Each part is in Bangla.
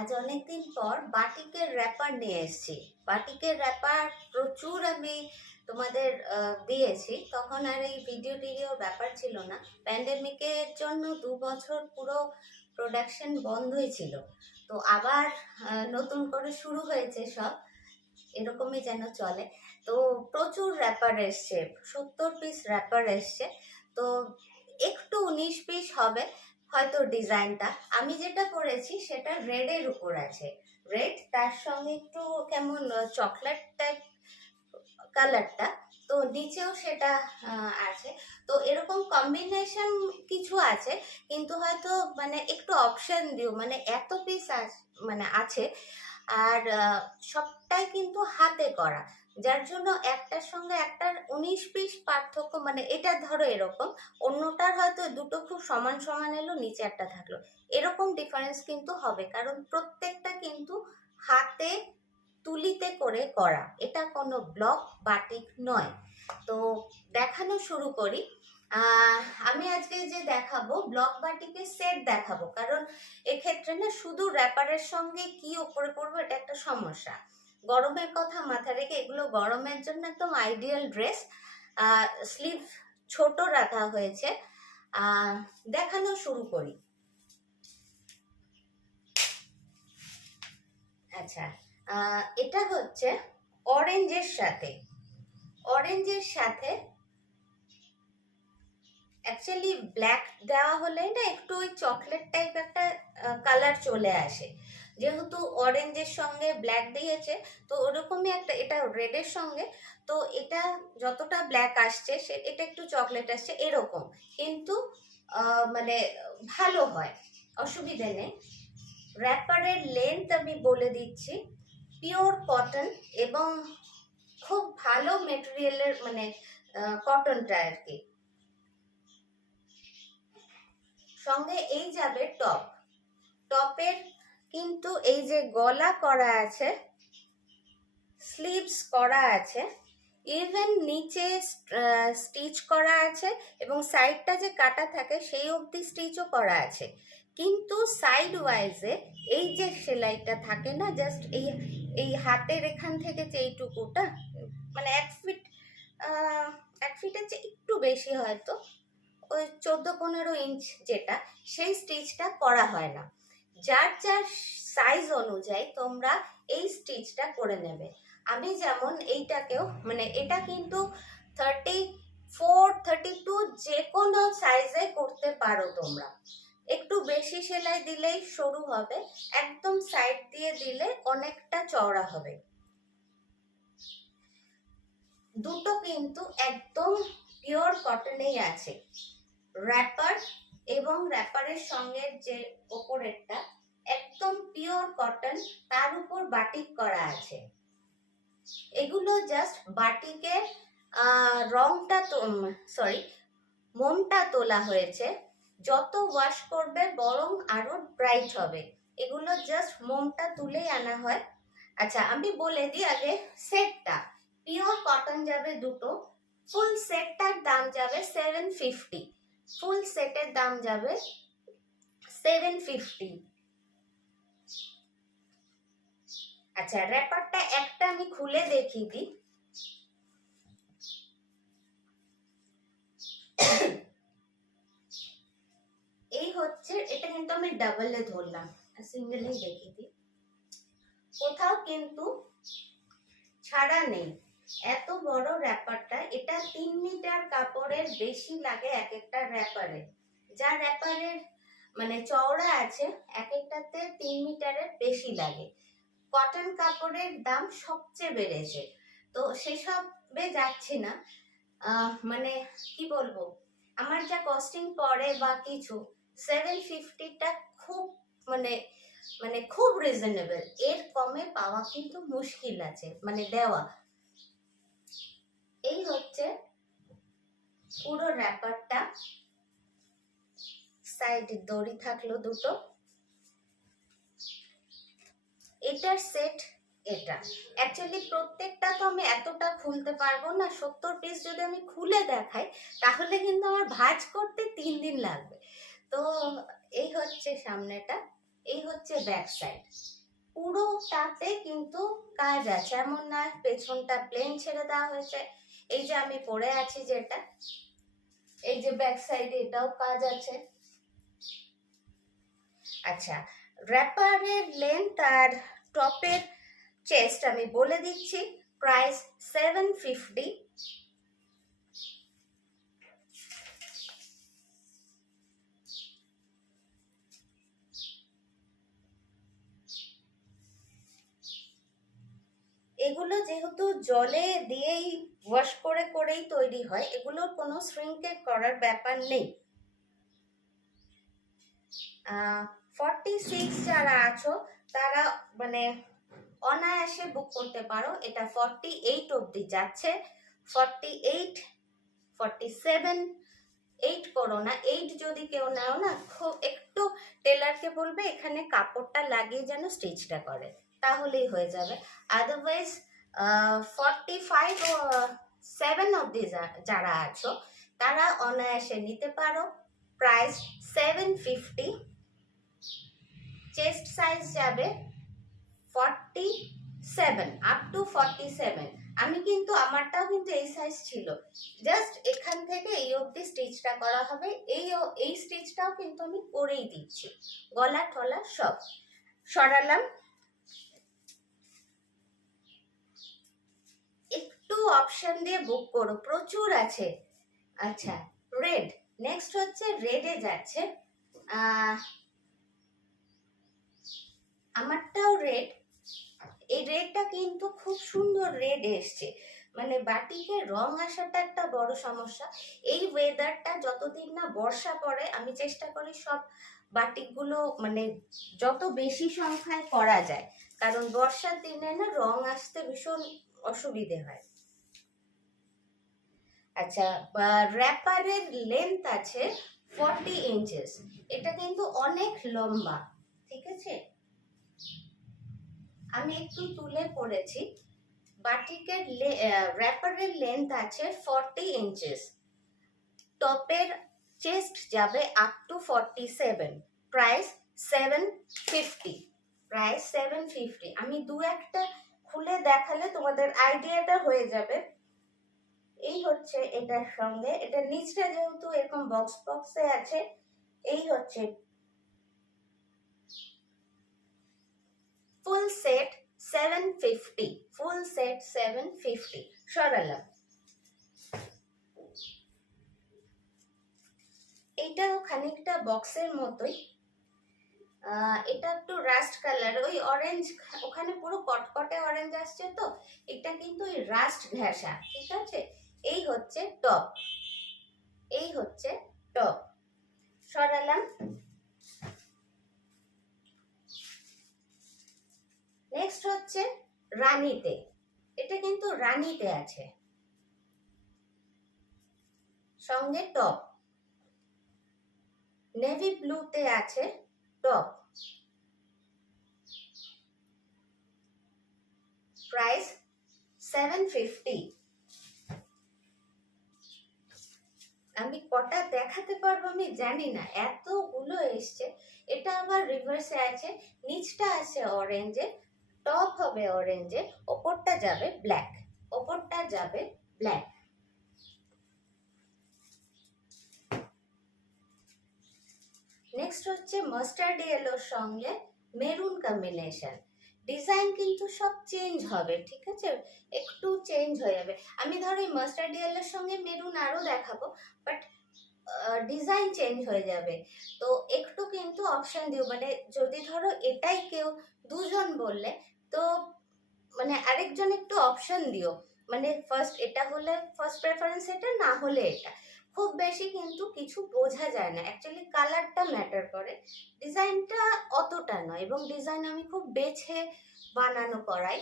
আজ অনেকদিন পর বাটিকের র্যাপার নিয়ে এসেছি। বাটিকের র্যাপার প্রচুর আমি তোমাদের দিয়েছি, তখন আর এই ভিডিওর ব্যাপার ছিল না। প্যান্ডেমিকের জন্য 2 বছর পুরো প্রোডাকশন বন্ধই ছিল। তো আবার নতুন করে শুরু হয়েছে সব, এরকমই যেন চলে। তো প্রচুর র্যাপার এসছে, 70 পিস র্যাপার এসছে। তো একটু 19 পিস হবে হয়তো ডিজাইনটা। আমি যেটা করেছি সেটা রেডের উপর আছে, রেড তার সঙ্গে একটু কেমন চকলেট টাইপ কালারটা, তো নিচেও সেটা আছে। তো এরকম কম্বিনেশন কিছু আছে, কিন্তু হয়তো মানে একটু অপশন দিও, মানে এত পিস মানে আছে। আর সবটাই কিন্তু হাতে করা, যার জন্য একটার সঙ্গে একটার 19 পিস পার্থক্য। মানে এটা ধরো এরকম, অন্যটার হয়তো দুটো খুব সমান সমান এলো, নিচে একটা থাকলো, এরকম ডিফারেন্স কিন্তু হবে, কারণ প্রত্যেকটা কিন্তু হাতে তুলিতে করে করা, এটা কোনো ব্লক বাটিক নয়। তো দেখানো শুরু করি। আমি আজকে যে দেখাবো ব্লক বাটিকের সেট দেখাবো, কারণ এক্ষেত্রে না শুধু র্যাপারের সঙ্গে কি উপরে পড়বো এটা একটা সমস্যা। গরমের কথা মাথায় রেখে, এগুলো গরমের জন্য একদম আইডিয়াল ড্রেস। স্লিভ ছোট রাখা হয়েছে। দেখানো শুরু করি। আচ্ছা, এটা হচ্ছে অরেঞ্জের সাথে, অ্যাকচুয়ালি ব্ল্যাক দেওয়া হলে না একটু ওই চকলেট টাইপ একটা কালার চলে আসে, যেহেতু অরেঞ্জের সঙ্গে ব্ল্যাক দিয়েছে, তো ওরকমই একটা, এটা রেডের সঙ্গে, তো এটা যতটা ব্ল্যাক আসছে সে এটা একটু চকলেট আসছে এরকম, কিন্তু মানে ভালো হয়, অসুবিধে নেই। র্যাপারের লেন্থ আমি বলে দিচ্ছি, পিওর কটন এবং খুব ভালো মেটেরিয়ালের, মানে কটনটা আর কি। সঙ্গে এই যাবে টপ, টপের কিন্তু এই যে গলা করা আছে, স্লিভস করা আছে, ইভেন নিচে স্টিচ করা আছে, এবং সাইডটা যে কাটা থাকে সেই অবধি স্টিচও করা আছে। কিন্তু সাইড ওয়াইজে এই যে সেলাইটা থাকে না, জাস্ট এই এই হাতের এখান থেকে যে এইটুকুটা, মানে 1 ফিট, 1 ফিটের চেয়ে একটু বেশি হয়তো, ওই 14-15 ইঞ্চ যেটা, সেই স্টিচটা করা হয় না। যার যার সাইজ অনুযায়ী তোমরা এই স্টিচটা করে নেবে। আমি যেমন এইটাকেও, মানে এটা কিন্তু 34, 32 যে কোনো সাইজে করতে পারো তোমরা। একটু বেশি সেলাই দিলেই সরু হবে, একদম সাইড দিয়ে দিলে অনেকটা চওড়া হবে। দুটো কিন্তু একদম পিওর কটনেই আছে, র্যাপার এবং র্যাপারের সঙ্গে যে ওপরেরটা একদম পিওর কটন, তার উপর বাটিক করা আছে। এগুলো জাস্ট বাটিকের রংটা, সরি, মোমটা তোলা হয়েছে। যত ওয়াশ করবে বরং আরো ব্রাইট হবে, এগুলো জাস্ট মোমটা তুলেই আনা হয়। আচ্ছা, আমি বলে দিই আগে সেটটা। পিওর কটন যাবে দুটো, ফুল সেটটার দাম যাবে 750, ফুল সেটের দাম যাবে 750। আচ্ছা, র্যাপারটা একটা আমি খুলে দেখিয়ে দিই। এই হচ্ছে, এটা কিন্তু আমি ডাবলে ধরলাম, সিঙ্গেলেই দেখিয়ে দিই, কোথাও কিন্তু ছাড়া নেই। এত বড় র্যাপারটা, এটা 3 মিটার কাপড়ের বেশি লাগে এক একটা র্যাপারে। যা র্যাপারের মানে চওড়া আছে, এক একটাতে 3 মিটারের বেশি লাগে। কটন কাপড়ের দাম সবচেয়ে বেড়েছে, তো সেসবে যাচ্ছি না। মানে কি বলবো, আমার যা কস্টিং পড়ে বা কিছু, 750টা খুব মানে মানে খুব রিজনেবল, এর কমে পাওয়া কিন্তু মুশকিল আছে, মানে দেওয়া। এই হচ্ছে পুরো র্যাপারটা, সাইডে দড়ি থাকলো দুটো, এটার সেট এটা। অ্যাকচুয়ালি প্রত্যেকটা তো আমি এতটা খুলতে পারবো না, 70 পিস যদি আমি খুলে দেখাই তাহলে কিন্তু আমার ভাঁজ করতে 3 দিন লাগবে। তো এই হচ্ছে সামনেটা, এই হচ্ছে ব্যাক সাইড, পুরোটাতে কিন্তু কাজ আছে, এমন না পেছনটা প্লেন ছেড়ে দেওয়া হয়েছে। এই যে আমি পরে আছি যেটা, এই যে ব্যাক সাইডে এটাও কাজ আছে। আচ্ছা, র্যাপারের লেন্থ আর টপের চেস্ট আমি বলে দিচ্ছি, প্রাইস 750। এগুলো যেহেতু জলে দিয়েই ওয়াশ করেই তৈরি হয়, এগুলোর কোনো শ্রিঙ্কেট করার ব্যাপার নেই। 46 যারা আছো তারা মানে অনায়াসে বুক করতে পারো। এটা 48 অবধি যাচ্ছে, 48, 47, 8 করো না। 8 যদি কেউ নাও না, খুব একটু টেলারকে বলবে এখানে কাপড়টা লাগিয়ে যেন স্টিচটা করে, তাহলেই হয়ে যাবে। আদারওয়াইজ 45 ও 7 অবধি যারা আছো তারা অনায়াসে নিতে পারো, প্রাইস 750। চেস্ট সাইজ যাবে 47, আপ টু 47। আমি কিন্তু আমারটাও কিন্তু এই সাইজ ছিল, জাস্ট এখান থেকে এই অবধি স্টিচটা করা হবে। এই স্টিচটাও কিন্তু আমি করেই দিচ্ছি, গলা টলা সব সরালাম। একটু অপশন দিয়ে বুক করো, প্রচুর আছে। আচ্ছা, রেড, নেক্সট হচ্ছে রেডে যাচ্ছে। আমারটাও রেড। এই রেডটা কিন্তু খুব সুন্দর রেড এসছে, মানে বাটিকে রং আসাটা একটা বড় সমস্যা। এই ওয়েদারটা যতদিন না বর্ষা পড়ে, আমি চেষ্টা করি সব বাটিকগুলো মানে যত বেশি সংখ্যায় করা যায়, কারণ বর্ষার দিনে না রং আসতে ভীষণ অসুবিধে হয়। আচ্ছা, র্যাপারের লেন্থ আছে 40 ইঞ্চেস, এটা কিন্তু অনেক লম্বা, ঠিক আছে। আমি একটু তুলে পড়েছি। বাটিকের র্যাপারের লেন্থ আছে 40 ইঞ্চেস, টপের চেস্ট যাবে আপ টু 47, প্রাইস 750, প্রাইস 750। আমি দু একটা খুলে দেখালে তোমাদের আইডিয়াটা হয়ে যাবে। এই হচ্ছে এটার সঙ্গে, এটা নিচটা যেহেতু এরকম বক্সে আছে, এই হচ্ছে ফুল সেট 750, ফুল সেট 750। সরালাম। এটাও খানিকটা বক্সের মতোই, এটা একটু রাস্ট কালার, ওই অরেঞ্জ, ওখানে পুরো কটকটে অরেঞ্জ আসছে, তো এটা কিন্তু ওই রাস্ট ঘেঁষা, ঠিক আছে। এই হচ্ছে টপ, এই হচ্ছে টপ, সরালাম। নেক্সট হচ্ছে রানীতে, এটা কিন্তু রানীতে আছে, সঙ্গে টপ, নেভি ব্লুতে আছে টপ, প্রাইস 750। আমি কটা দেখাতে পারবো আমি জানি না, এতগুলো এসছে। এটা আবার রিভার্সে আছে, নিচটা আছে অরেঞ্জে, টপ হবে অরেঞ্জে, ওপরটা যাবে ব্ল্যাক, ওপরটা যাবে ব্ল্যাক। নেক্সট হচ্ছে মাস্টার্ড ইয়েলোর সঙ্গে মেরুন কম্বিনেশন। ডিজাইন কিন্তু সব চেঞ্জ হবে, ঠিক আছে, একটু চেঞ্জ হয়ে যাবে। আমি ধরো এই মাস্টার্ড ইয়েলোর সঙ্গে মেরুন আরো দেখাবো, বাট ডিজাইন চেঞ্জ হয়ে যাবে। তো একটু কিন্তু অপশন দিও, মানে যদি ধরো এটাই কেউ দুজন বললে, তো মানে আরেকজন একটু অপশন দিও, মানে ফার্স্ট এটা হলে ফার্স্ট প্রেফারেন্স এটা, না হলে এটা। খুব বেশি কিন্তু কিছু বোঝা যায় না, অ্যাকচুয়ালি কালারটা ম্যাটার করে, ডিজাইনটা অতটা নয়, এবং ডিজাইন আমি খুব বেছে বানানো করাই।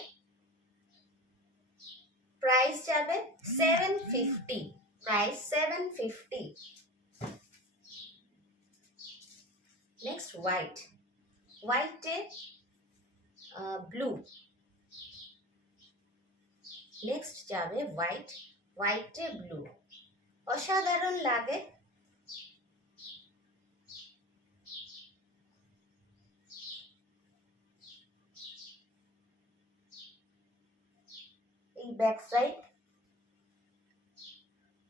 প্রাইস যাবে 750, প্রাইস 750। নেক্সট হোয়াইট, হোয়াইটে ব্লু, নেক্সট যাবে হোয়াইট, হোয়াইটে ব্লু, অসাধারণ লাগে। Back side.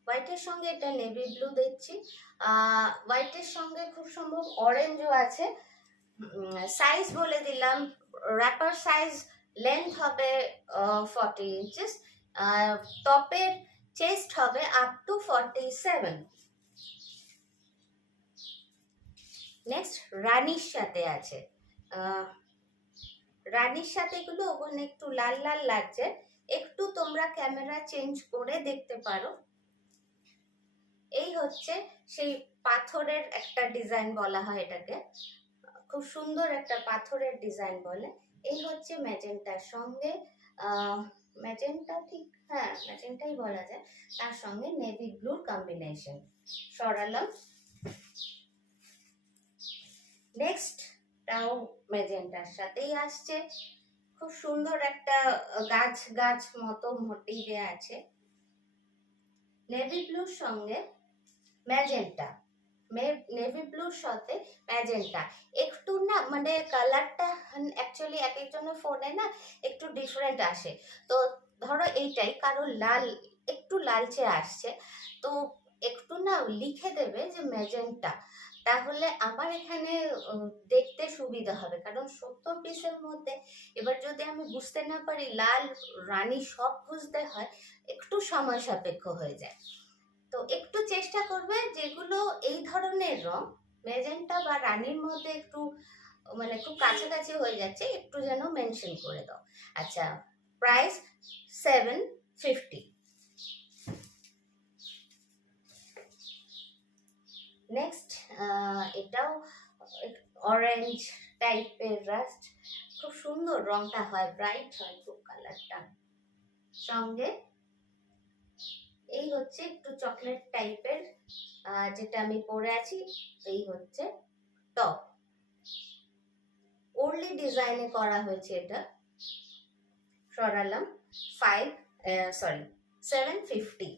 হোয়াইটের সঙ্গে এটা নেভি ব্লু দিচ্ছি, হোয়াইটের সঙ্গে খুব সম্ভব অরেঞ্জও আছে। সাইজ বলে দিলাম, র্যাপার সাইজ লেন্থ হবে 40 ইঞ্চেস, টপের চেস্ট হবে আপ টু 47। নেক্সট রানীর সাথে আছে, রানীর সাথে এগুলো ওখানে একটু লাল লাল লাগছে, একটু তোমরা ক্যামেরা চেঞ্জ করে দেখতে পারো। এই হচ্ছে সেই পাথরের একটা ডিজাইন বলা হয় এটাকে, খুব সুন্দর একটা পাথরের ডিজাইন বলে। এই হচ্ছে ম্যাজেন্টার সঙ্গে, ম্যাজেন্টা ঠিক, হ্যাঁ ম্যাজেন্টাই বলা যায়, তার সঙ্গে নেভি ব্লুর কম্বিনেশন। সরালাম। নেক্সট টাও ম্যাজেন্টার সাথেই আসছে, খুব সুন্দর একটা গাছ গাছ মতো মোটিভে আছে। নেভি ব্লুর সঙ্গে ম্যাজেন্টা, নেভি ব্লুর সাথে ম্যাজেন্টা, একটু না মানে কালারটা অ্যাকচুয়ালি এক একজনের ফোনে না একটু ডিফারেন্ট আসে। তো ধরো এইটাই কারো লাল, একটু লালচে আসছে, তো একটু না লিখে দেবে যে ম্যাজেন্টা, তাহলে আমার এখানে দেখতে সুবিধা হবে। কারণ 70 পিসের মধ্যে এবার যদি আমি বুঝতে না পারি লাল রানী সব বুঝতে হয়, একটু সময় সাপেক্ষ হয়ে যায়। তো একটু চেষ্টা করবে যেগুলো এই ধরনের রং ম্যাজেন্টা বা রানীর মধ্যে একটু মানে খুব কাছাকাছি হয়ে যাচ্ছে, একটু যেন মেনশন করে দাও। আচ্ছা, প্রাইস 750। নেক্সট এটাও অরেঞ্জ টাইপের রাস্ট, খুব সুন্দর রংটা হয়, ব্রাইট হয় খুব কালারটা। সঙ্গে এই হচ্ছে একটু চকলেট টাইপের যেটা আমি পরে আছি, এই হচ্ছে টপ, ওরলি ডিজাইনে করা হয়েছে এটা। সরালাম। 750।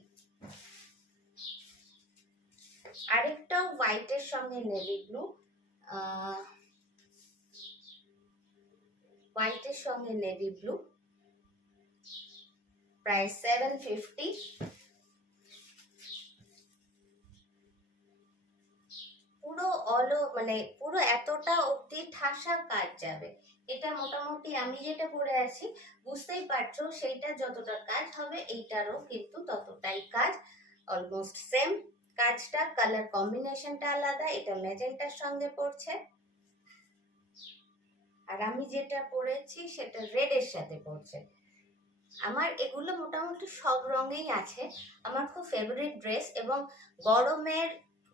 আরেকটা হোয়াইটের সঙ্গে নেভি ব্লু, হোয়াইটের সঙ্গে নেভি ব্লু, প্রাইস 750। পুরো মানে পুরো এতটা অব্দি ঠাসা কাজ যাবে। এটা মোটামুটি আমি যেটা পরে আছি বুঝতেই পারছো, সেইটা যতটা কাজ হবে এইটারও কিন্তু ততটাই কাজ, অলমোস্ট সেম কাজটা। কালার কম্বিনেশনটা আলাদা, এটা ম্যাজেন্টার সঙ্গে পড়ছে, আর আমি যেটা পরেছি সেটা রেডের সাথে পড়ছে। আমার এগুলো মোটামুটি সব রঙেই আছে, আমার খুব ফেভারিট ড্রেস এবং গরমের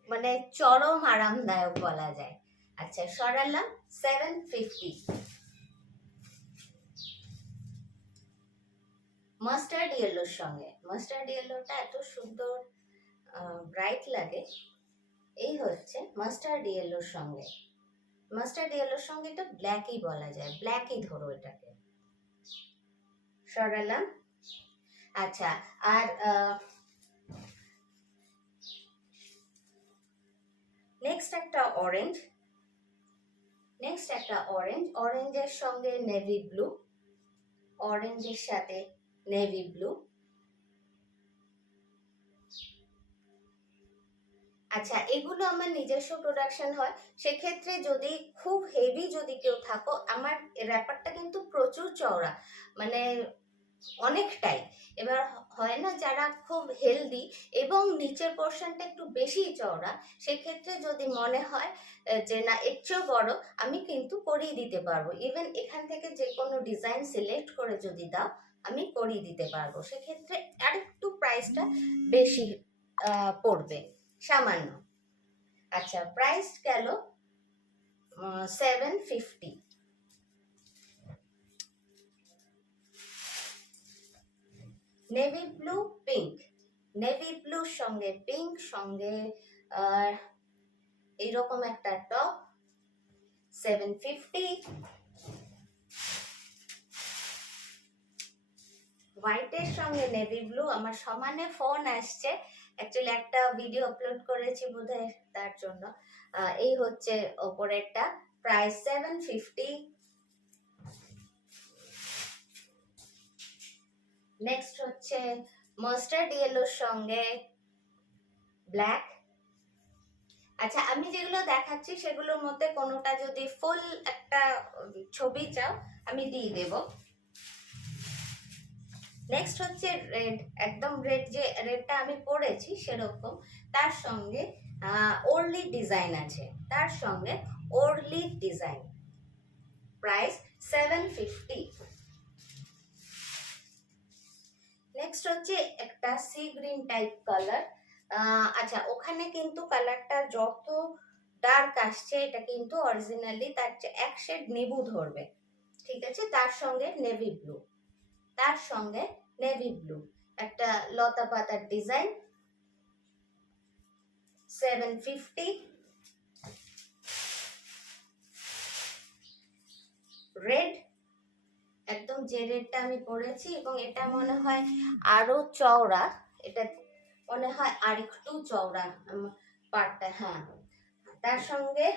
মানে চরম আরামদায়ক বলা যায়। আচ্ছা, সরালাম। 750। মাস্টার্ড ইয়েলোর সঙ্গে, মাস্টার্ড ইয়েলোটা এত সুন্দর ব্রাইট লাগে। এই হচ্ছে মাস্টার্ড ইয়েলোর সঙ্গে, মাস্টার্ড ইয়েলোর সঙ্গে এটা ব্ল্যাকই বলা যায়, ব্ল্যাকই ধরো এটাকে। সরালাম। আচ্ছা, আর নেক্সট একটা অরেঞ্জ, অরেঞ্জের সঙ্গে নেভি ব্লু, অরেঞ্জের সাথে নেভি ব্লু। আচ্ছা, এগুলো আমার নিজস্ব প্রোডাকশন হয়, সেক্ষেত্রে যদি খুব হেভি যদি কেউ থাকো, আমার র্যাপারটা কিন্তু প্রচুর চওড়া, মানে অনেকটাই। এবার হয় না যারা খুব হেলদি এবং নিচের পোর্শনটা একটু বেশি চওড়া, সেক্ষেত্রে যদি মনে হয় যে না এর চেয়েও বড়, আমি কিন্তু করিয়ে দিতে পারবো। ইভেন এখান থেকে যে কোনো ডিজাইন সিলেক্ট করে যদি দাও আমি করিয়ে দিতে পারবো, সেক্ষেত্রে আরেকটু প্রাইসটা বেশি পড়বে সামান্য। আচ্ছা, প্রাইস গেল 750। নেভি ব্লু পিঙ্ক, নেভি ব্লুর সঙ্গে পিঙ্ক, সঙ্গে এইরকম একটা টপ, 750। হোয়াইটের সঙ্গে নেভি ব্লু, আমার সমানে ফোন আসছে, অ্যাকচুয়ালি একটা ভিডিও আপলোড করেছি বোধহয় তার জন্য। এই হচ্ছে ওপরেরটা, প্রাইস 750। নেক্সট হচ্ছে মাস্টার্ড ইয়েলোর সঙ্গে ব্ল্যাক। আচ্ছা, আমি যেগুলো দেখাচ্ছি সেগুলোর মধ্যে কোনোটা যদি ফুল একটা ছবি চাও আমি দিয়ে দেব। নেক্সট হচ্ছে রেড, একদম রেড, যে রেডটা আমি পরেছি সেরকম, তার সঙ্গে ওরলি ডিজাইন আছে, তার সঙ্গে ওরলি ডিজাইন, প্রাইস 750। নেক্সট হচ্ছে একটা সি গ্রিন টাইপ কালার। আচ্ছা, ওখানে কিন্তু কালারটা যত ডার্ক আসছে এটা কিন্তু অরিজিনালি তার এক শেড নেভু ধরবে, ঠিক আছে। তার সঙ্গে নেভি ব্লু, তার সঙ্গে নেভি ব্লু, একটা লতা পাতার ডিজাইন, 750। রেড, একদম যে রেডটা আমি পরেছি, এবং এটা মনে হয় আরো চওড়া, এটা মনে হয় আরেকটু চওড়া পার্টটা, হ্যাঁ। তার সঙ্গে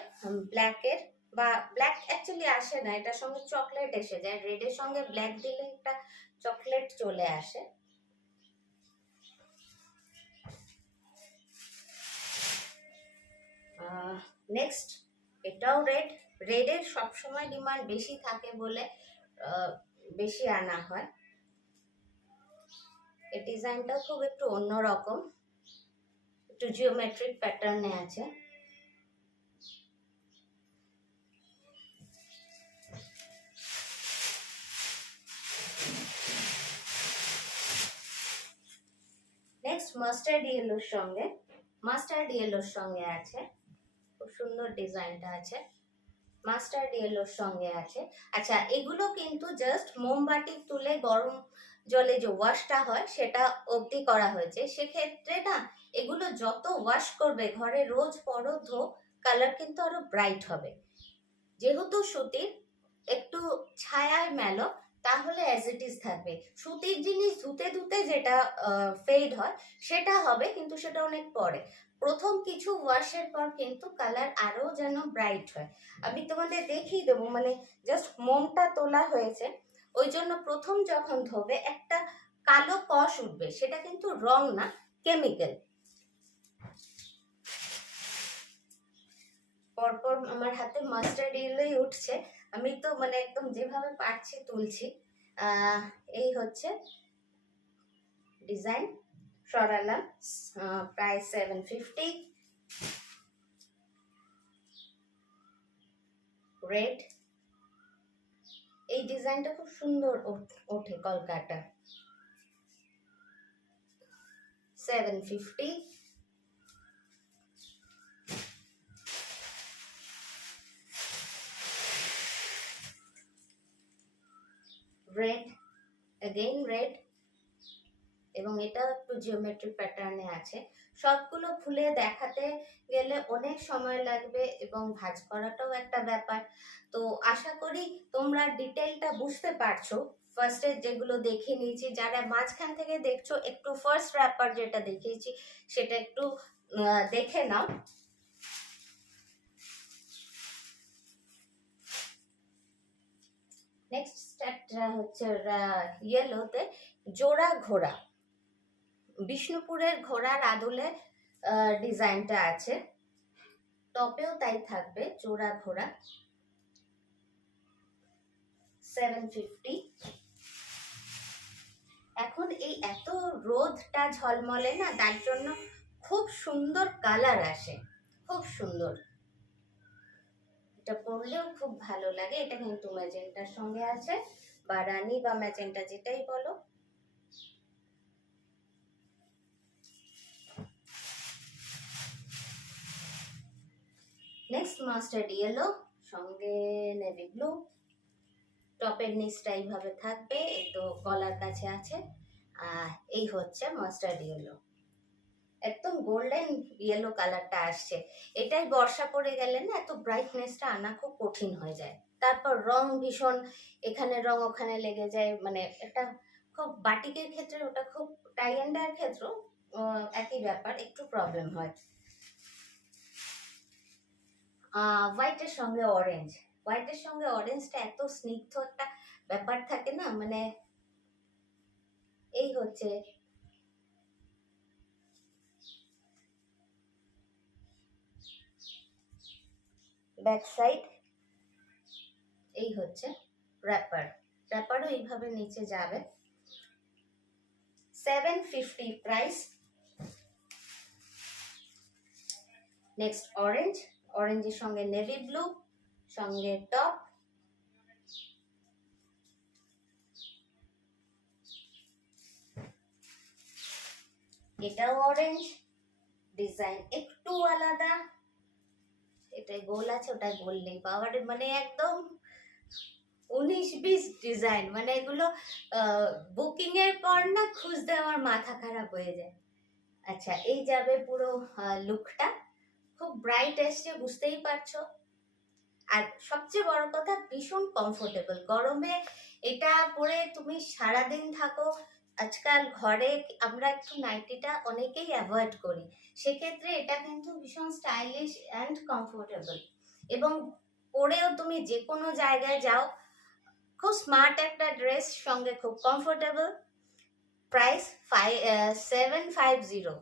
ব্ল্যাকের, বা ব্ল্যাক অ্যাকচুয়ালি আসে না, এটার সঙ্গে চকলেট এসে যায়, রেডের সঙ্গে ব্ল্যাক দিলে একটা চকলেট চলে আসে। নেক্সট, এটাও রেড। রেডের সবসময় ডিমান্ড বেশি থাকে বলে বেশি আনা হয়। এই ডিজাইনটা খুব একটু অন্যরকম, একটু জিওমেট্রিক প্যাটার্নে আছে। নেক্সট মাস্টার্ড ইয়েলোর সঙ্গে, মাস্টার্ড ইয়েলোর সঙ্গে আছে, খুব সুন্দর ডিজাইনটা আছে, মাস্টার্ড ইয়েলোর সঙ্গে আছে। আচ্ছা, এগুলো কিন্তু জাস্ট মোমবাতি তুলে গরম জলে যে ওয়াশটা হয় সেটা অবধি করা হয়েছে। সেক্ষেত্রে না, এগুলো যত ওয়াশ করবে, ঘরে রোজ পরো ধো, কালার কিন্তু আরো ব্রাইট হবে। যেহেতু সুতির, একটু ছায়ায় মেলো, তাহলে অ্যাজ ইট ইজ থাকবে। সুতির জিনিস ধুতে ধুতে যেটা ফেড হয় সেটা হবে, কিন্তু সেটা অনেক পরে। প্রথম কিছু ওয়াশের পর কিন্তু কালার আরো যেন ব্রাইট হয়। আমি তোমাদের দেখিয়ে দেবো, মানে জাস্ট মোমটা তোলা হয়েছে, ওই জন্য প্রথম যখন ধোবে একটা কালো কষ উঠবে, সেটা কিন্তু রং না, কেমিক্যাল। পরপর আমার হাতে মাস্টার্ড ইয়েলোই উঠছে, আমি তো মানে একদম যেভাবে পারছি তুলছি। এই হচ্ছে ডিজাইন, সরালাম, প্রাইস 750। রেড, এই ডিজাইনটা খুব সুন্দর ওঠে, কলকাতা, 750। রেড, अगेन রেড, এবং এটা একটু জিওমেট্রিক প্যাটার্নে আছে। সবগুলো খুলে দেখাতে গেলে অনেক সময় লাগবে, এবং ভাঁজ করাটাও একটা ব্যাপার। তো আশা করি তোমরা ডিটেলটা বুঝতে পারছো। ফার্স্টে যেগুলো দেখে নিয়েছি, যারা মাঝখান থেকে দেখছো, একটু ফার্স্ট র্যাপার যেটা দেখিয়েছি সেটা একটু দেখে নাও। নেক্সট স্টেপটা হচ্ছে ইয়েলোতে জোড়া ঘোড়া, বিষ্ণুপুরের ঘোড়ার আদলে ডিজাইনটা আছে, টপেও তাই থাকবে, জোড়া ঘোড়া, 750। এখন এই এত রোদটা ঝলমলে না, তার জন্য খুব সুন্দর কালার আসে, খুব সুন্দর। এটা পরলেও খুব ভালো লাগে। এটা কিন্তু ম্যাজেন্টার সঙ্গে আছে, বা রানী বা ম্যাজেন্টা যেটাই বলো। নেক্সট মাস্টার্ড ইয়েলো, সঙ্গে নেভি ব্লু, টপের নিচটা এইভাবে থাকবে, এই তো গলার কাছে আছে। এই হচ্ছে মাস্টার্ড ইয়েলো, একদম গোল্ডেন ইয়েলো কালারটা আসছে। এটাই বর্ষা পড়ে গেলে না, এত ব্রাইটনেসটা আনা খুব কঠিন হয়ে যায়। তারপর রং ভীষণ, এখানে রং ওখানে লেগে যায়, মানে একটা খুব বাটিকের ক্ষেত্রে, ওটা খুব টাই অ্যান্ড ডাইয়ের ক্ষেত্রেও একই ব্যাপার, একটু প্রবলেম হয়। হোয়াইটের সঙ্গে অরেঞ্জ, হোয়াইটের সঙ্গে অরেঞ্জটা এত স্নিগ্ধ একটা ব্যাপার থাকে না, মানে এই হচ্ছে ব্যাক সাইড, এই হচ্ছে র্যাপারও এইভাবে নিচে যাবে। 750 প্রাইস। নেক্সট অরেঞ্জের সঙ্গে নেভি ব্লু, সঙ্গে টপ, এটাও অরেঞ্জ, ডিজাইন একটু আলাদা, এটাই গোল আছে ওটাই গোল নেই, পাওয়ার মানে একদম 19-20 ডিজাইন, মানে এগুলো বুকিং এর পর না খুঁজতে আমার মাথা খারাপ হয়ে যায়। আচ্ছা, এই যাবে পুরো লুকটা, খুব ব্রাইট এসছে বুঝতেই পারছো। আর সবচেয়ে বড় কথা ভীষণ কমফোর্টেবল, গরমে এটা পরে তুমি সারাদিন থাকো। আজকাল ঘরে আমরা একটু নাইটিটা অনেকেই অ্যাভয়েড করি, সেক্ষেত্রে এটা কিন্তু ভীষণ স্টাইলিশ অ্যান্ড কমফোর্টেবল, এবং পরেও তুমি যে কোনো জায়গায় যাও, খুব স্মার্ট একটা ড্রেস, সঙ্গে খুব কমফোর্টেবল। প্রাইস 750।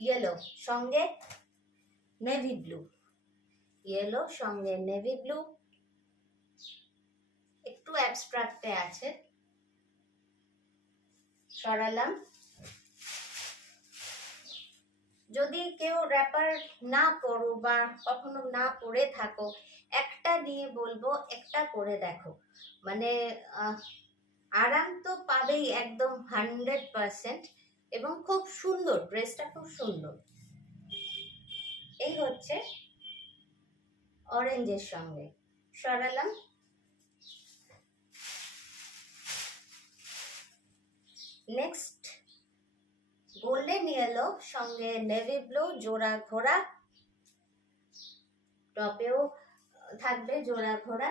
ইয়েলো সঙ্গে নেভি ব্লু, ইয়েলো সঙ্গে নেভি ব্লু, একটু অ্যাবস্ট্রাক্টে আছে, সরালাম। যদি কেউ র্যাপার না পরো বা কখনো না পরে থাকো, একটা নিয়ে বলবো একটা পরে দেখো, মানে আরাম তো পাবেই একদম 100%, এবং খুব সুন্দর, ড্রেসটা খুব সুন্দর। এই হচ্ছে অরেঞ্জের সঙ্গে, সরালাম। নেক্সট গোল্ডেন ইয়েলো সঙ্গে নেভি ব্লু, জোড়া ঘোড়া, টপেও থাকবে জোড়া ঘোড়া।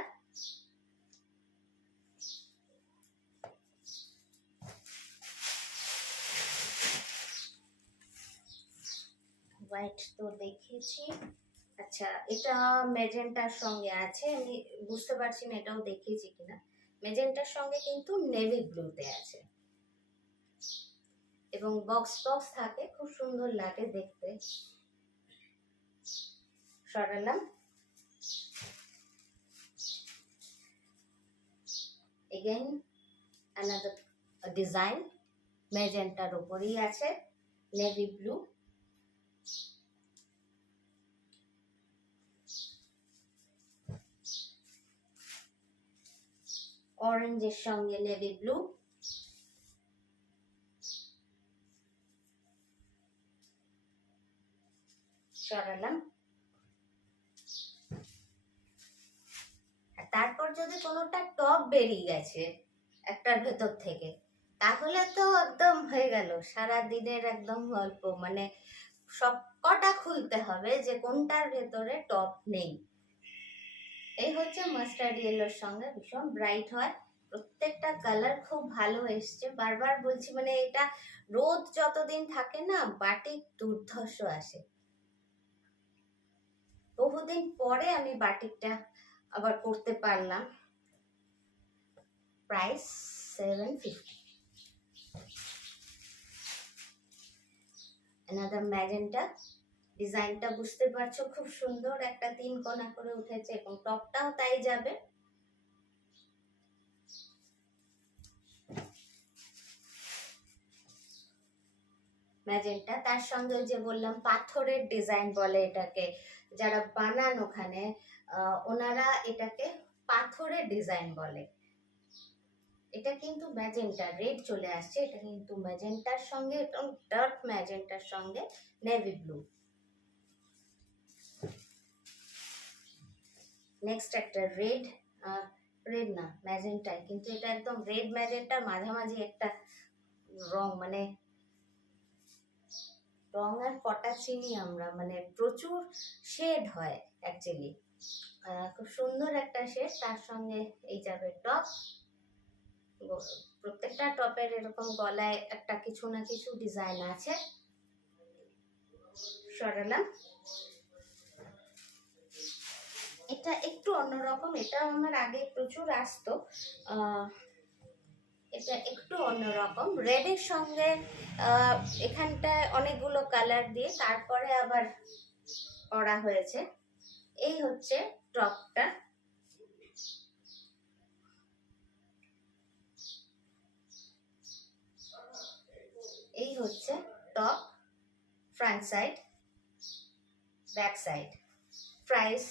হোয়াইট তো দেখেছি। আচ্ছা, এটা মেজেন্টার সঙ্গে আছে, আমি বুঝতে পারছি না এটাও দেখিয়েছি কিনা। মেজেন্টার সঙ্গে কিন্তু নেভি ব্লুতে আছে, এবং বক্স থাকে, খুব সুন্দর লাগে দেখতে। সরালাম। এগেইন অ্যানাদার ডিজাইন, মেজেন্টার উপরেই আছে, নেভি ব্লু, অরেঞ্জের সঙ্গে নেভি ব্লু, সরালাম। তারপর যদি কোনোটা টপ বেরিয়ে গেছে একটার ভেতর থেকে, তাহলে তো একদম হয়ে গেল সারা দিনের একদম গল্প, মানে সব কটা খুলতে হবে যে কোনটার ভেতরে টপ নেই। এই হচ্ছে মাস্টার্ড ইয়েলোর সঙ্গে, ভীষণ ব্রাইট হয়, প্রত্যেকটা কালার খুব ভালো এসছে। বারবার বলছি, মানে এটা রোদ যতদিন থাকে না, বাটিক দুর্ধর্ষ আসে। বহুদিন পরে আমি বাটিকটা আবার করতে পারলাম। প্রাইস 750। অ্যানাদার ম্যাজেন্টা, ডিজাইনটা বুঝতে পারছো খুব সুন্দর, একটা 3 কোণা করে উঠেছে, এবং টপটাও তাই যাবে। ম্যাজেন্টা, তার সঙ্গে যে বললাম পাথরের ডিজাইন বলে এটাকে, যারা বানান ওখানে ওনারা এটাকে পাথরের ডিজাইন বলে। এটা কিন্তু ম্যাজেন্টা, রেড চলে আসছে, এটা কিন্তু ম্যাজেন্টার সঙ্গে, এবং ডার্ক ম্যাজেন্টার সঙ্গে নেভি ব্লু। নেক্সট একটা রেড না ম্যাজেন্টাই, কিন্তু এটা একদম রেড ম্যাজেন্টার মাঝামাঝি একটা রং, মানে রং আর কটা চিনি আমরা, মানে প্রচুর শেড হয় অ্যাকচুয়ালি, খুব সুন্দর একটা শেড। তার সঙ্গে এই যাবে টপ, প্রত্যেকটা টপের এরকম গলায় একটা কিছু না কিছু ডিজাইন আছে। সরালাম। এটা একটু অন্যরকম, এটা আমার আগে প্রচুর আসতো। এটা একটু অন্যরকম, রেডের সঙ্গে এখানটায় অনেকগুলো কালার দিয়ে তারপরে আবার করা হয়েছে। এই হচ্ছে টপটা। এই হচ্ছে top, front side, back side. Price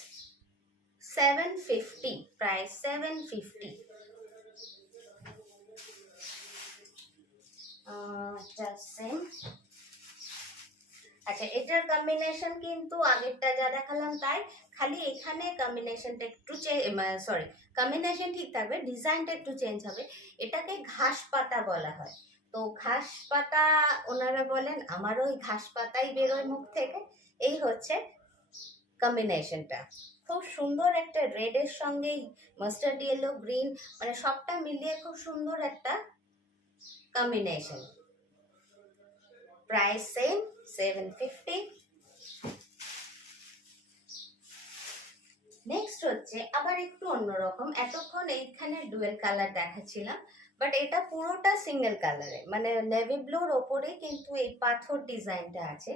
750, price 750। Same. আচ্ছা, এটার কম্বিনেশন কিন্তু আগেরটা যা দেখালাম তাই, খালি এখানে কম্বিনেশনটা একটু সরি, কম্বিনেশন ঠিক থাকবে, ডিজাইনটা একটু চেঞ্জ হবে। এটাকে ঘাস পাতা বলা হয়। তো ঘাস পাতা ওনারা বলেন, আমারও ওই ঘাস পাতাই বেরোয় মুখ থেকে। এই হচ্ছে কম্বিনেশনটা, খুব সুন্দর একটা রেডের সঙ্গে মাস্টার্ড ইয়েলো, গ্রিন, মানে সবটা মিলিয়ে খুব সুন্দর একটা কম্বিনেশন। Price same 750। নেক্সট হচ্ছে আবার একটু অন্যরকম। এতক্ষণ এইখানে ডুয়েল কালার দেখাচ্ছিলাম, বাট এটা পুরোটা সিঙ্গেল কালারে, মানে নেভি ব্লুর ওপরে কিন্তু এই পাথর ডিজাইনটা আছে,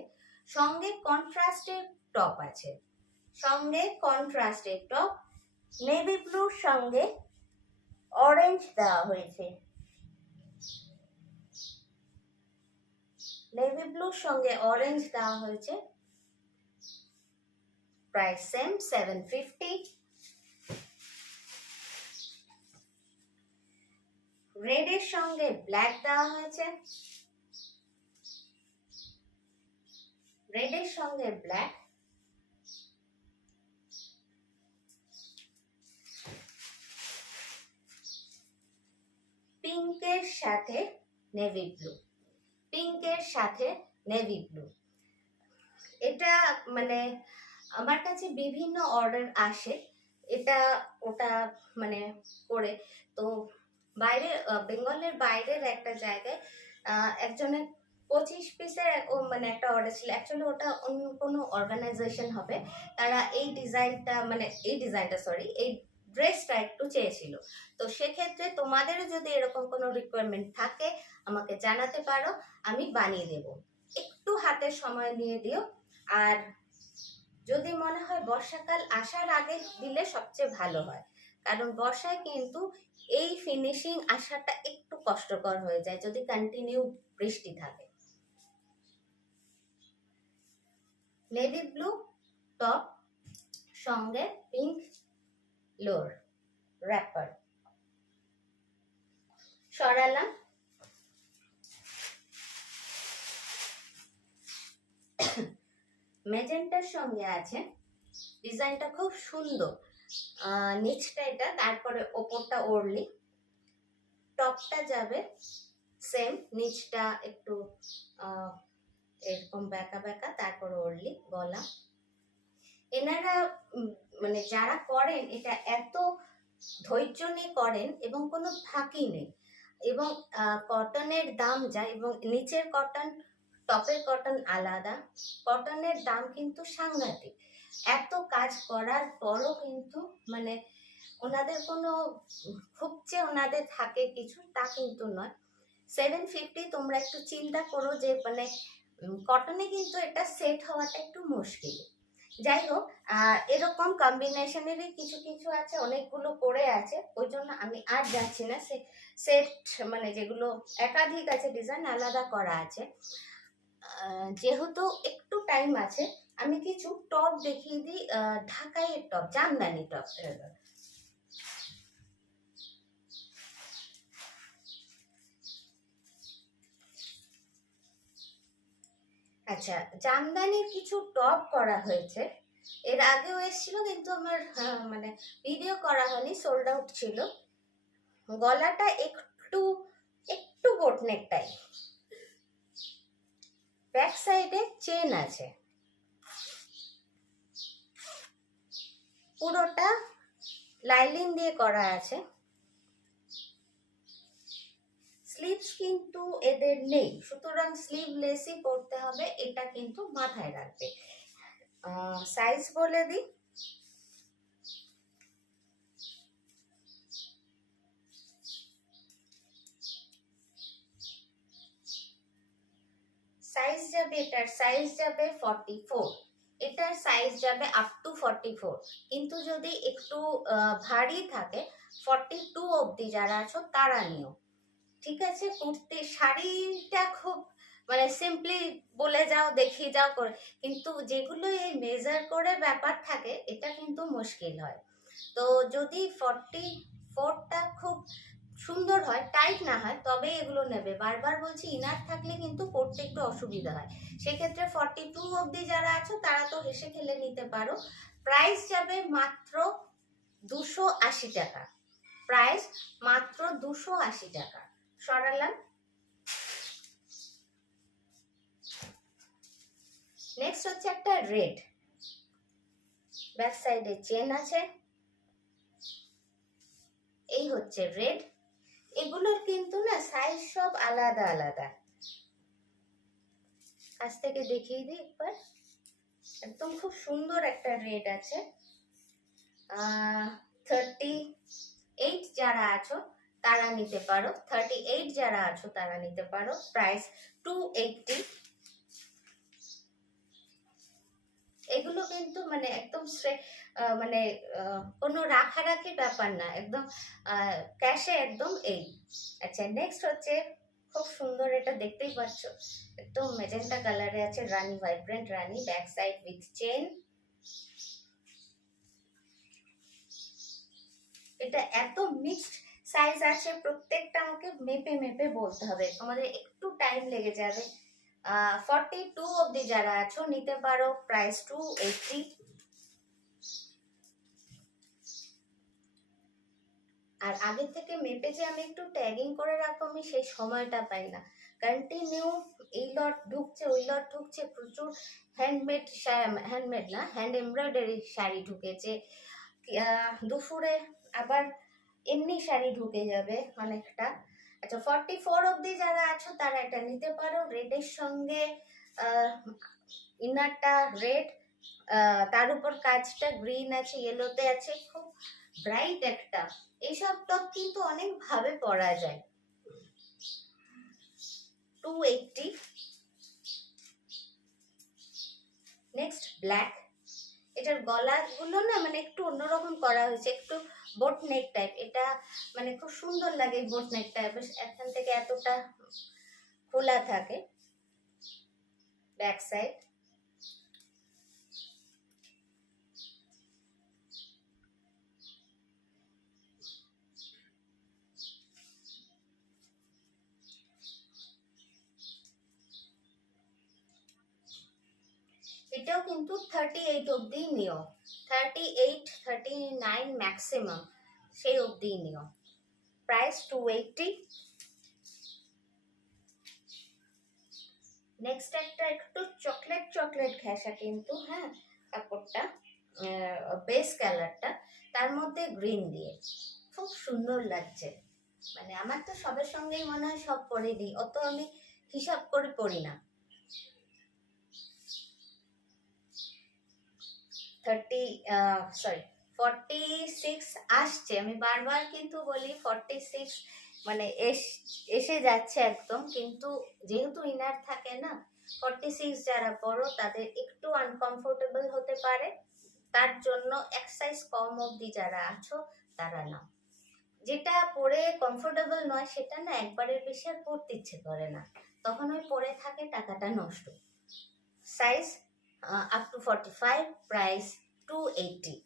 সঙ্গে কন্ট্রাস্টের টপ আছে, সঙ্গে কন্ট্রাস্টের টপ, নেভি ব্লুর সঙ্গে অরেঞ্জ দেওয়া হয়েছে, নেভি ব্লুর সঙ্গে অরেঞ্জ দেওয়া হয়েছে। Price same 750। রেডের সঙ্গে ব্ল্যাক দেওয়া হয়েছে, রেডের সঙ্গে ব্ল্যাক, পিঙ্কের সাথে নেভি ব্লু, পিঙ্কের সাথে নেভি ব্লু। এটা মানে আমার কাছে বিভিন্ন অর্ডার আসে এটা ওটা মানে করে। তো বাইরে, বেঙ্গলের বাইরের একটা জায়গায় একজনের 25 পিসের মানে একটা অর্ডার ছিল। অ্যাকচুয়ালি ওটা অন্য কোনো অর্গানাইজেশন হবে, তারা এই ডিজাইনটা মানে এই ডিজাইনটা সরি এই ড্রেসটা একটু চেয়েছিল। তো সেক্ষেত্রে তোমাদেরও যদি এরকম কোনো রিকোয়ারমেন্ট থাকে আমাকে জানাতে পারো, আমি বানিয়ে দেব। একটু হাতে সময় নিয়ে দিও। আর যদি মনে হয় বর্ষাকাল আসার আগে দিলে সবচেয়ে ভালো হয়, কারণ বর্ষায় কিন্তু এই ফিনিশিং আসাটা একটু কষ্টকর হয়ে যায় যদি কন্টিনিউ বৃষ্টি থাকে। নেভি ব্লু টপ সঙ্গে পিঙ্ক লোর র্যাপার সরালাম। মেজেন্টার সঙ্গে আছে, ডিজাইনটা খুব সুন্দর, নিচটা এটা, তারপরে ওপরটা ওড়লি, টপটা যাবে সেম, নিচটা একটু এরকম বেঁকা বেঁকা, তারপর ওড়লি, গলা। এনারা মানে যারা করেন এটা এত ধৈর্য নিয়ে করেন এবং কোনো ফাঁকি নেই, এবং কটনের দাম যায়, এবং নিচের কটন টপের কটন আলাদা, কটনের দাম কিন্তু সাংঘাতিক। এত কাজ করার পরও কিন্তু মানে ওনাদের কোনো খুব যে ওনাদের থাকে কিছু তা কিন্তু নয়। 750 তোমরা একটু চিন্তা করো যে মানে কটনে কিন্তু এটা সেট হওয়াটা একটু মুশকিল। যাই হোক, এরকম কম্বিনেশনেরই কিছু কিছু আছে, অনেকগুলো করে আছে, ওই জন্য আমি আর যাচ্ছি না। সেট মানে যেগুলো একাধিক আছে, ডিজাইন আলাদা করা আছে। যেহেতু একটু টাইম আছে আমি কিছু টপ দেখিয়ে দিই, ঢাকাইয়ের টপ, জামদানি টপ। আচ্ছা, জামদানির কিছু টপ করা হয়েছে, এর আগেও এসেছিল কিন্তু আমার মানে ভিডিও করা হয়নি, সোল্ড আউট ছিল। গলাটা একটু একটু বোটনেক টাইপ, ব্যাক সাইডে চেন আছে, পুরোটা লাইলিং দিয়ে করা আছে। স্লিভস কিন্তু এদের নেই, সুতরাং স্লিভলেসই পরতে হবে, এটা কিন্তু মাথায় রাখবে। সাইজ বলে দিই, সাইজ যাবে, এটার সাইজ যাবে 44, এটার সাইজ যাবে আপ টু 44। কিন্তু যদি একটু ভারী থাকে 42 অবধি যারা আছো তারা নিও, ঠিক আছে। কুর্তি শাড়িটা খুব মানে সিম্পলি বলে যাও, দেখিয়ে যাও করে, কিন্তু যেগুলো এই মেজার করে ব্যাপার থাকে এটা কিন্তু মুশকিল হয়। তো যদি 44টা খুব সুন্দর হয়, টাইট না হয়, তবে এগুলো নেবে। বারবার বলছি ইনার থাকলে কিন্তু পরতে একটু অসুবিধা হয়, সেক্ষেত্রে 42 অবধি যারা আছো তারা তো হেসে খেলে নিতে পারো। প্রাইস যাবে মাত্র 280 টাকা, প্রাইস মাত্র 280 টাকা। সরালাম। নেক্সট হচ্ছে একটা রেড, ব্যাক সাইডে চেন আছে, এই হচ্ছে রেড। এগুলোর কিন্তু না সাইজ সব আলাদা আলাদা, কাছ থেকে দেখিয়ে দিই একবার। একদম খুব সুন্দর একটা রেড আছে। 38 যারা আছো তারা নিতে পারো, 38 যারা আছো তারা নিতে পারো। প্রাইস 280। এগুলো কিন্তু মানে একদম মানে কোনো রাখারাখি ব্যাপার না, একদম ক্যাশে একদম এই। আচ্ছা, নেক্সট হচ্ছে খুব সুন্দর, এটা দেখতেই পাচ্ছ একদম মেজেন্টা কালারে আছে, রানী, ভাইব্রেন্ট রানী, ব্যাক সাইড উইথ চেন। এটা এত মিক্সড সাইজ আছে, প্রত্যেকটা আমাকে মেপে মেপে বলতে হবে, আমাদের একটু টাইম লেগে যাবে। 42 অবধি যারা আছো নিতে পারো, প্রাইস 280। আর আগে থেকে মেপে যে আমি একটু ট্যাগিং করে রাখবো, আমি সেই সময়টা পাই না। কন্টিনিউ এই লট ঢুকছে, ওই লট ঢুকছে, প্রচুর হ্যান্ডমেড না, হ্যান্ড এমব্রয়ডারি শাড়ি ঢুকেছে। দুপুরে আবার এমনি শাড়ি ঢুকে যাবে অনেকটা। আচ্ছা, 44 অবধি যারা আছো তারা এটা নিতে পারো। রেডের সঙ্গে ইনারটা রেড, তার উপর কাজটা গ্রিন আছে, ইয়েলোতে আছে, খুব ব্রাইট একটা। এইসব টপ কিন্তু অনেক ভাবে পরা যায়। 280। নেক্সট ব্ল্যাক, এটার গলাগুলো না মানে একটু অন্যরকম করা হয়েছে, একটু বোট নেক টাইপ। এটা মানে খুব সুন্দর লাগে বোট নেক টাইপ, এখান থেকে এতটা খোলা থাকে। ব্যাক সাইড এটাও কিন্তু 38 অবধি নিও, 38 39 ম্যাক্সিমাম, সেই অবধি নিও। প্রাইস 280। নেক্সট একটা একটু চকলেট চকলেট ঘেঁষা কিন্তু, হ্যাঁ, কাপড়টা বেস কালারটা, তার মধ্যে গ্রিন দিয়ে খুব সুন্দর লাগছে। মানে আমার তো সবের সঙ্গেই মনে হয় সব পরে দিই, অত আমি হিসাব করে পড়ি না। 46 আসছে, আমি বারবার কিন্তু বলি 46 মানে এসে যাচ্ছে একদম, কিন্তু যেহেতু ইনার থাকে না, 46 যারা পরো তাদের একটু আনকমফোর্টেবল হতে পারে, তার জন্য এক সাইজ কম অবধি যারা আছো তারা না। যেটা পরে কমফোর্টেবল নয় সেটা না একবারের বেশি আর পরতে ইচ্ছে করে না, তখন ওই পরে থাকে, টাকাটা নষ্ট। Size up to 45, price 280।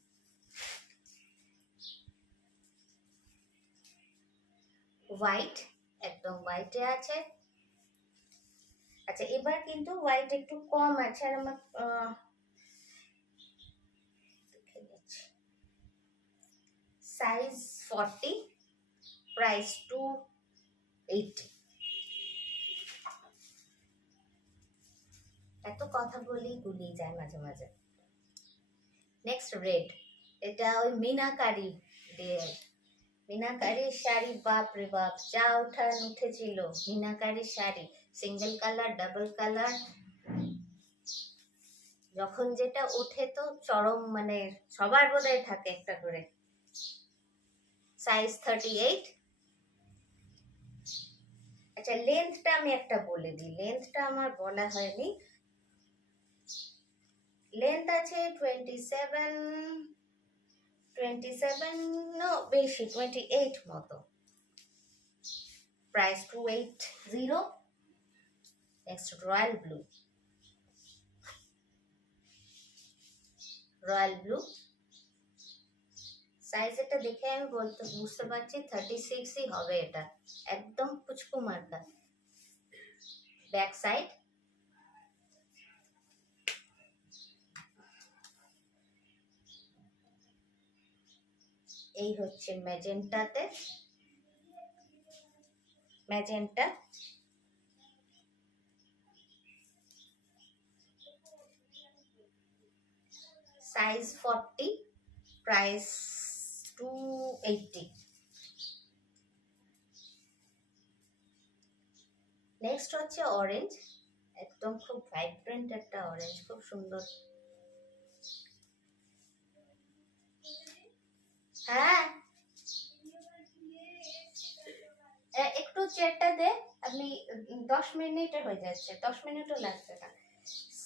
White, একদম হোয়াইটে আছে। আচ্ছা, এবার কিন্তু হোয়াইট একটু কম আছে, আর আমার সাইজ 40, প্রাইস 280। এত কথা বলি গুলিয়ে যায় মাঝে মাঝে। নেক্সট রেড, এটা ওই মিনাকারি দিয়ে, মিনাকারি শাড়ি, বাপ রে বাপ, যা উঠান উঠেছিল meenakari sari, single colour, double colour, যখন যেটা ওঠে তো চরম, মানে সবার বোধহয় থাকে একটা করে। সাইজ 38। আচ্ছা, লেন্থটা আমি একটা বলে দিই, লেন্থটা আমার বলা হয়নি। লেন্থ আছে 27 নো বেশি 28 মতো। Price 280। Next royal blue. Royal blue size এটা দেখে আমি বুঝতে পারছি 36ই হবে, এটা একদম পুচকু মার্কা। ব্যাক সাইড এই হচ্ছে ম্যাজেন্টাতে, ম্যাজেন্টা সাইজ 40, প্রাইস 280। নেক্সট হচ্ছে অরেঞ্জ, একদম খুব ভাইব্রেন্ট একটা অরেঞ্জ, খুব সুন্দর। হ্যাঁ একটু চেয়ারটা দে, আপনি 10 মিনিটে হয়ে যাচ্ছে, 10 মিনিটও লাগছে না।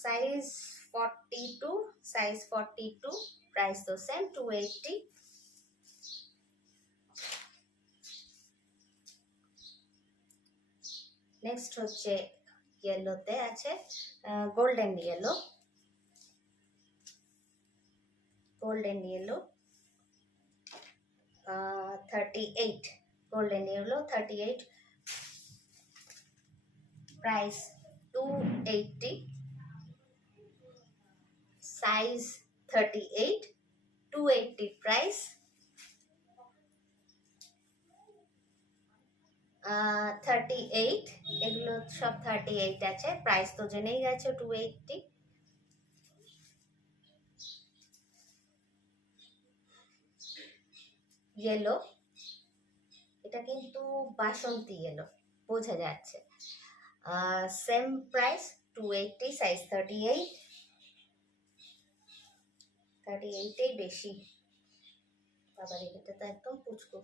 সাইজ 42, সাইজ 42, প্রাইস তো সেম 280। নেক্সট হচ্ছে ইয়েলোতে আছে golden yellow, golden yellow 38, golden yellow 38, price 280, size 38, 280 price. 38, এগুলো সব 38 আছে, প্রাইস তো জেনেই গেছে 280। ইয়েলো, এটা কিন্তু বাসন্তী ইয়েলো, বোঝা যাচ্ছে। সেম প্রাইস 280, সাইজ 38, 38এই বেশি। বাবার এটা তো একদম পুচকু।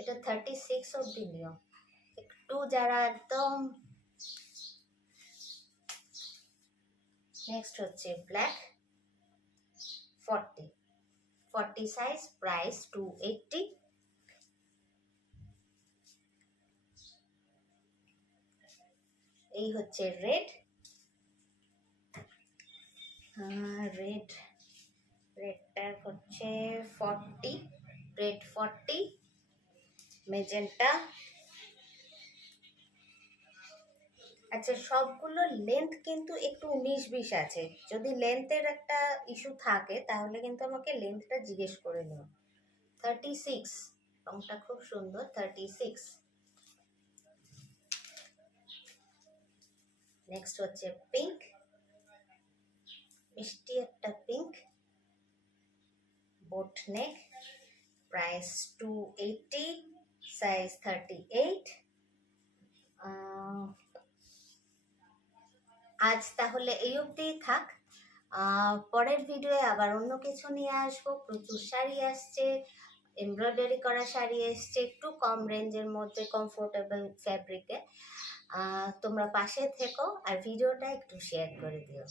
এটা 36 অব্দি নিও, একটু যারা একদম। নেক্সট হচ্ছে ব্ল্যাক 40 সাইজ, প্রাইস 280। এই হচ্ছে রেড, রেডটার হচ্ছে 40, রেড 40। মেজেন্টা, আচ্ছা সবগুলো লেন্থ কিন্তু একটু 19-20 আছে, যদি লেন্থের একটা ইস্যু থাকে তাহলে কিন্তু আমাকে লেন্থটা জিজ্ঞেস করে নিও। 36, রংটা খুব সুন্দর, 36। নেক্সট হচ্ছে পিঙ্ক, মিষ্টি একটা পিঙ্ক, বোট নেক, প্রাইস 280, সাইজ 38। আজ তাহলে এই অবধিই থাক, পরের ভিডিওয়ে আবার অন্য কিছু নিয়ে আসবো। প্রচুর শাড়ি আসছে, এমব্রয়ডারি করা শাড়ি এসছে, একটু কম রেঞ্জের মধ্যে কমফোর্টেবল ফ্যাব্রিকে। তোমরা পাশে থেকো আর ভিডিওটা একটু শেয়ার করে দিও।